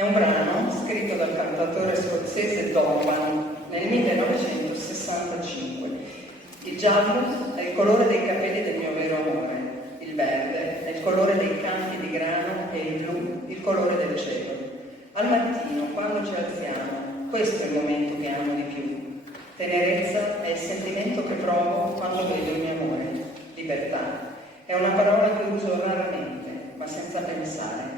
È un brano scritto dal cantautore scozzese Donovan nel 1965. Il giallo è il colore dei capelli del mio vero amore, il verde è il colore dei campi di grano e il blu il colore del cielo. Al mattino, quando ci alziamo, questo è il momento che amo di più. Tenerezza è il sentimento che provo quando vedo il mio amore. Libertà è una parola che uso raramente, ma senza pensare.